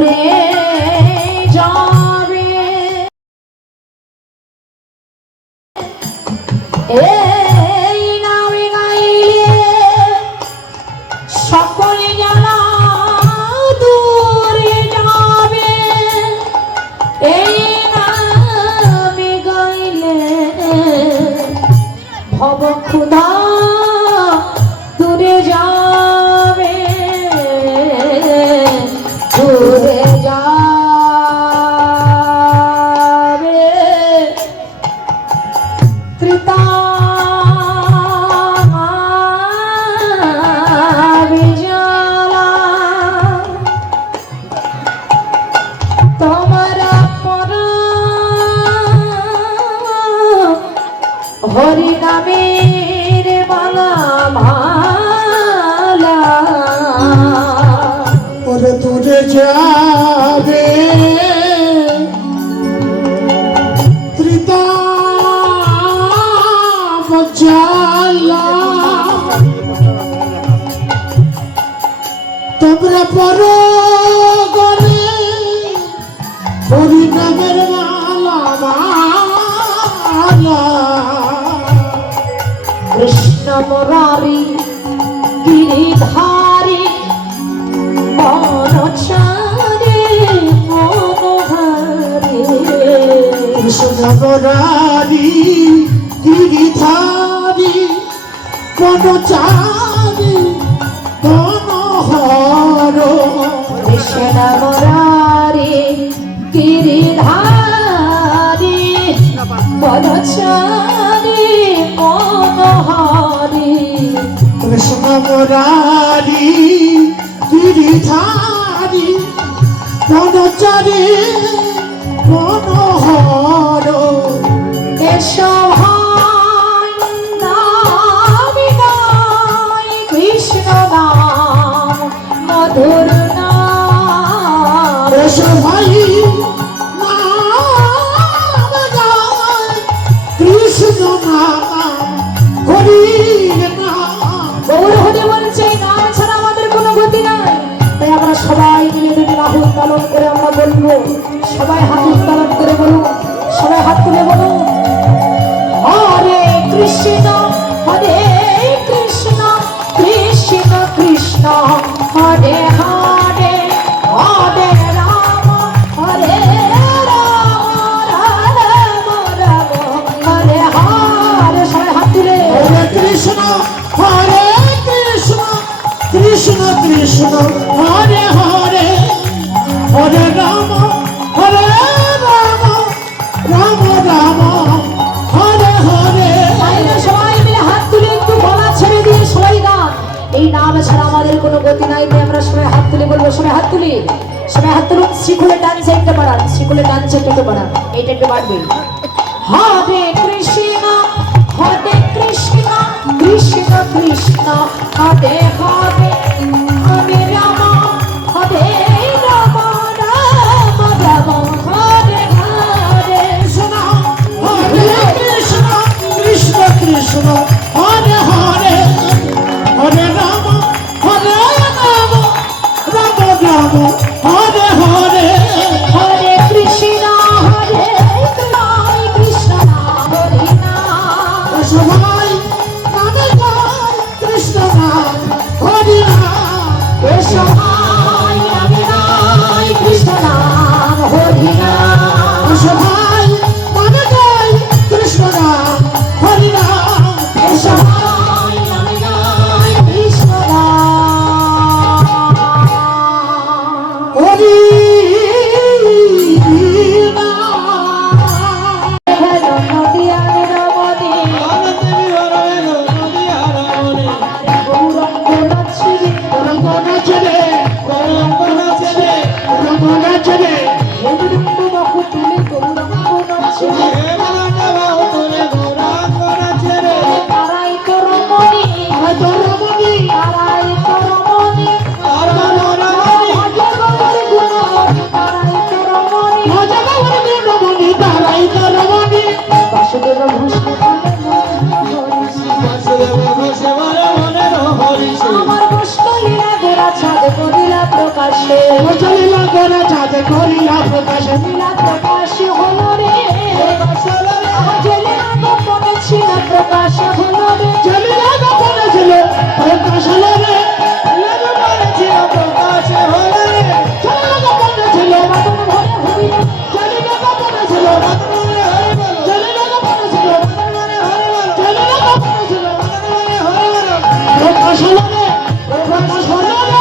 দূরে যাবে এই নামে গাইলে সকলে জানা দূরে যাবে এই নামে গাইলে ভব ক্ষুধা দূরে যাবে দূরে যাবে ত্রিতা বিজলা তোমার পর হরি নামের মালা মালা ওরে দূরে যাবে ত্রিতা জালা তোমরা পরো গলে হরি নামের মালা মালা কৃষ্ণ মুরারি গিরিধারী মনচারে মনোহারে কৃষ্ণ মুরারি গিরিধারী মনচারে মনোহর কৃষ্ণ মুরারি গিরিধারী মনচারে মনোহারে কৃষ্ণ মুরারি গিরিধারী মনচারে মনোহর কেশব নাম বিনয় কৃষ্ণ নাম মধুর নাম ভাই নাম গায় কৃষ্ণ নাম হরি নাম গৌর হতে বলছে নাম ছাড়া আমাদের কোনো গতি নাই তাই আমরা সবাই মিলে যদি রাহু উত্তোলন করে আমরা বলবো সবাই হাত উত্তোলন করে বলুন সবাই হাত তুলে বলুন হরে কৃষ্ণ কৃষ্ণ কৃষ্ণ হরে হরে হরে রাম হরে রাম রাম রাম হরে হরে সবাই হাত তুলে হরে কৃষ্ণ কৃষ্ণ কৃষ্ণ হরে হরে হরে রাম রাম রাম হরে হরে তাইলে সবাই মিলে হাত তুলে একটু গলা ছেড়ে দিয়ে সবাই গান এই নাম ছাড়া আমাদের কোনো গতি নাই তাই আমরা সবাই হাত তুলে বলবো সবাই হাত তুলি সবাই হাত তুলুন শিকুলে ডান সাইডটা বাড়ান শিকুলে ডান সাইডটা বাড়ান এইটা একটু বাড়বে হরে কৃষ্ণ কৃষ্ণ কৃষ্ণ হরে হরে হরে রাম হরে রাম রাম রাম হরে হরে শোনা হরে কৃষ্ণ কৃষ্ণ কৃষ্ণ হরে হরে হরে রাম রাম রাম হরে হরে হরে কৃষ্ণ কৃষ্ণ হরে নাম সবাই নামে গায় কৃষ্ণ নাম হরি নাম বলে চলিলা করে চাঁদ করিলা প্রকাশ লীলা প্রকাশ হলো রে জেলে গোপনে ছিল প্রকাশ হলো রে চলিলা গোপনে ছিল প্রকাশ হলো রে চলিলা গোপনে ছিল মদন ভরে হইল চলিলা গোপনে ছিল চলিলা গোপনে ছিল চলিলা গোপনে ছিল প্রকাশ হলো রে প্রকাশ হলো রে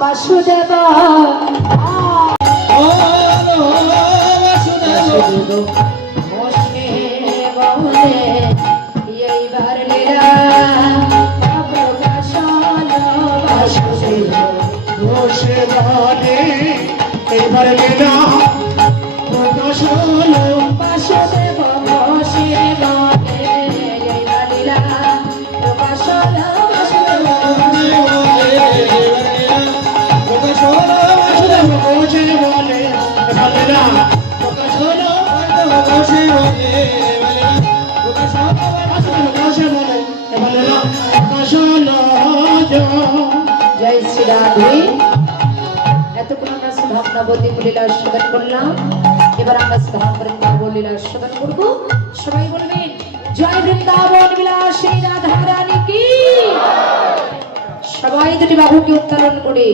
বাসুদেব এইবার লীলা প্রকাশ হলো বাসুদেব বসে বলে এইবার লীলা প্রকাশ হলো বাসুদেব বসে বলে এইবার লীলা প্রকাশ হলো বাসুদেব বসে বলে এবার লীলা প্রকাশ হলো বসে বলে এবার লীলা প্রকাশ হলো জয় শ্রী রাধে। এতক্ষণ আমরা সুধামনাবতী লীলা আস্বাদন করলাম, এবার আমরা সুধাম লীলা আস্বাদন করবো। সবাই বলবেন জয় বৃন্দাবন বিলাসিনী রাধা রানী কি। সবাই দুটি বাহুকে উত্তোলন করে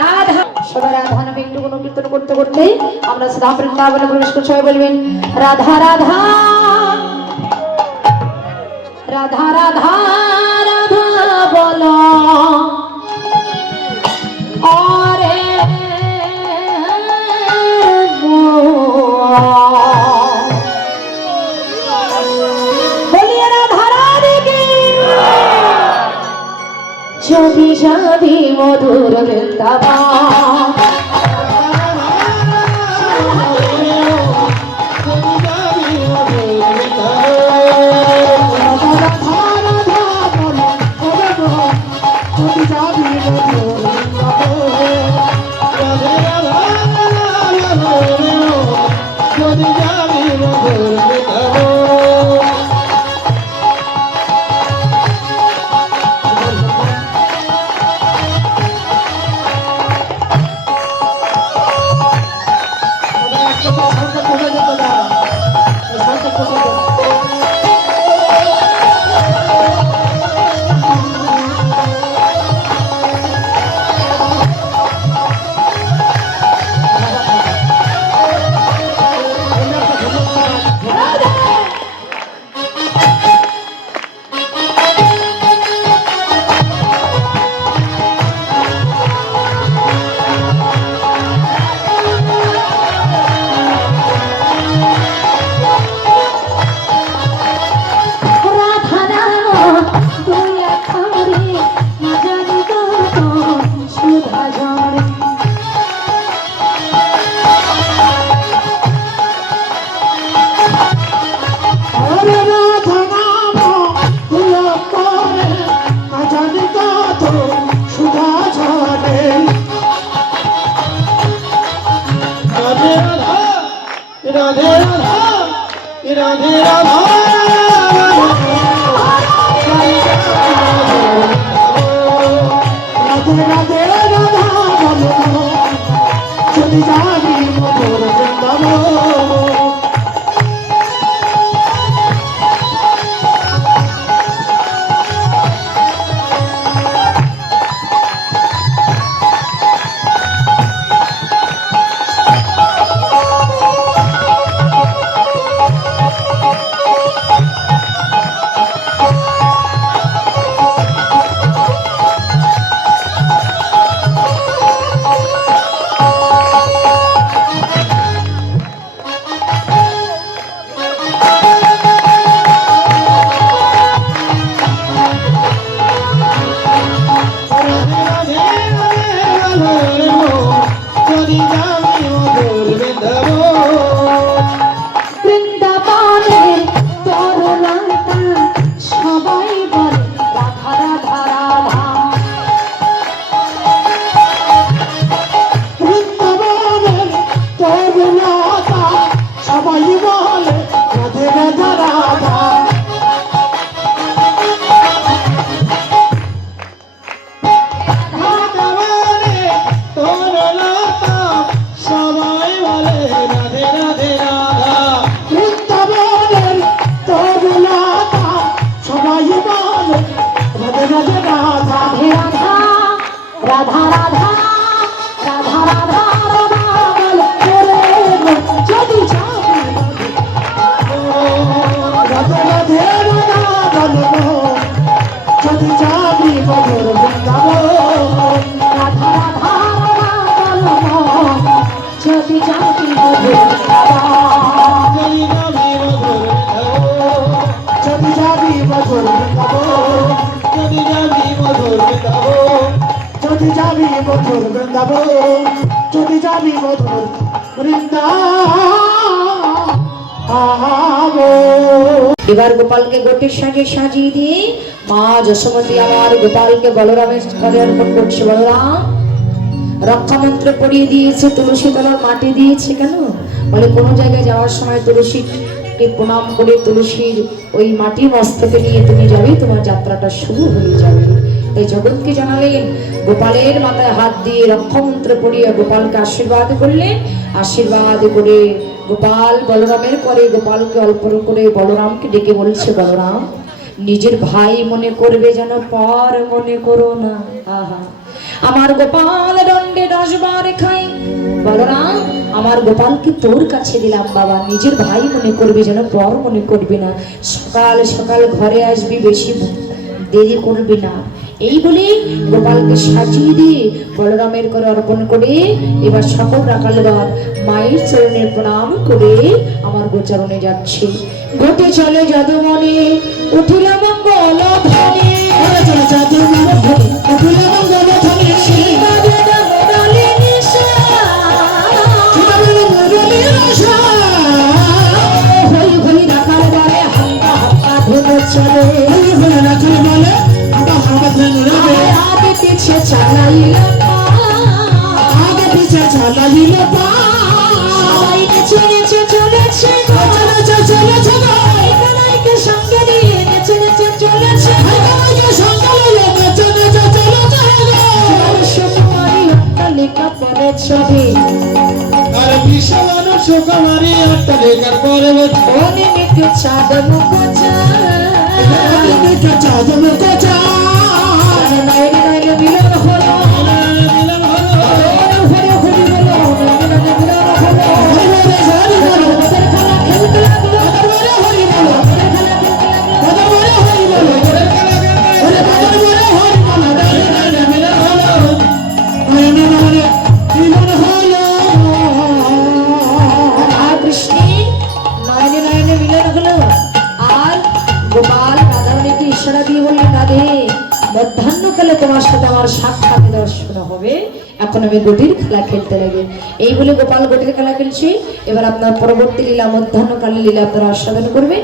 রাধা সবাই রাধা নামে একটু কোনো কীর্তন করতে করতে আমরা সুধাম বৃন্দাবনে প্রবেশ করছি। সবাই বলবেন রাধা রাধা রাধা রাধা রাধা বলো আরে বলিয়ে রাধা রাধে কি যদি যাবি মধুর বৃন্দাবন রাধা রাধা রাধা রাধা রাধা বল করে যদি যাবি রাধে রাধে রাধা বলো যদি যাবি মধুর বৃন্দাবন রাধা রাধা রাধা বল যদি যাবি মধুর যদি যাবি মধুর বৃন্দাবন যদি যাবি মধুর বৃন্দাবন যদি যাবি মধুর বৃন্দাবন যদি যাবি মধুর বৃন্দাবন। এবার গোপালকে গোটের সাজে সাজিয়ে দিয়ে মা যশোমতী আমার গোপালকে বলরামের ঘরে অর্পণ করছে। বলরাম রক্ষা মন্ত্র পড়িয়ে দিয়েছে, তুলসী তলার মাটি দিয়েছে। কেন বলে কোনো জায়গায় যাওয়ার সময় তুলসীকে প্রণাম করে তুলসীর ওই মাটি মস্তকে নিয়ে তুমি যাবে, তোমার যাত্রাটা শুরু হয়ে যাবে। তাই জগৎকে জানালেন, গোপালের মাথায় হাত দিয়ে রক্ষা মন্ত্র পড়িয়ে গোপালকে আশীর্বাদ করলেন। আশীর্বাদ করে গোপাল বলরামের করে গোপালকে অল্প করে বলরামকে ডেকে বলছে, বলরাম নিজের ভাই মনে করবে যেন পর মনে করো না। আহা আমার গোপাল দণ্ডে 10 বার খাই। বলরাম আমার গোপালকে তোর কাছে দিলাম বাবা, নিজের ভাই মনে করবি যেন পর মনে করবি না। সকাল সকাল ঘরে আসবি, বেশি দেরি করবি না। এই বলে গোপালকে সাজিয়ে দিয়ে বলরামের করে অর্পণ করে এবার সকল রাখালগণ মায়ের চরণে প্রণাম করে আমার গোচরণে যাচ্ছে। ঘটে চলে যাদুমণি উঠিল মঙ্গল ধ্বনি, চলে যাদুমণি উঠিল মঙ্গল ধ্বনি, শিবাবে মুরলী নিশা, শিবাবে মুরলী নিশা, হই হই রাখাল বলে হাম্পা হাম্পা ধুনো চলে, হই হই রাখাল বলে হাম্পা হাম্পা ধুনো চলে, আগে পিছে চালাইল আগে পিছে চালাইল পা, সবাই নেচে নেচে চলেছে, চলেছে চলেছে কানাইকে সঙ্গে নিয়ে নেচে নেচে চলেছে, নেচে নেচে চলেছে সুকুমারী অট্টালিকা পরে ছবি, আর বিশাল সুকুমারী অট্টালিকার পরে অনিমিকে চাঁদ মুখ চাঁদ মুখ নাইরে নাইরে মিলন হলো, মিলন হলো, হরে হরি বলো, নাইরে নাইরে মিলন হলো, ওদের খেলা খেলতে লাগলো, হরি বলো, ওদের খেলা খেলতে লাগলো, হরি বলো, হরি বলো, মিলন হলো, মিলন হলো। আর কৃষ্ণে নয়নে নয়নে মিলন হলো। আর গোপাল রাধারানীকে ইশারা দিয়ে বললেন, রাধে মধ্যাহ্নকালে তোমার সাথে আমার সাক্ষাৎ দর্শন হবে, এখন আমি গোটির খেলা খেলতে লাগে। এই বলে গোপাল গোটির খেলা খেলছে। এবার আপনার পরবর্তী লীলা মধ্যাহ্নকালে লীলা আপনারা আস্বাদন করবেন।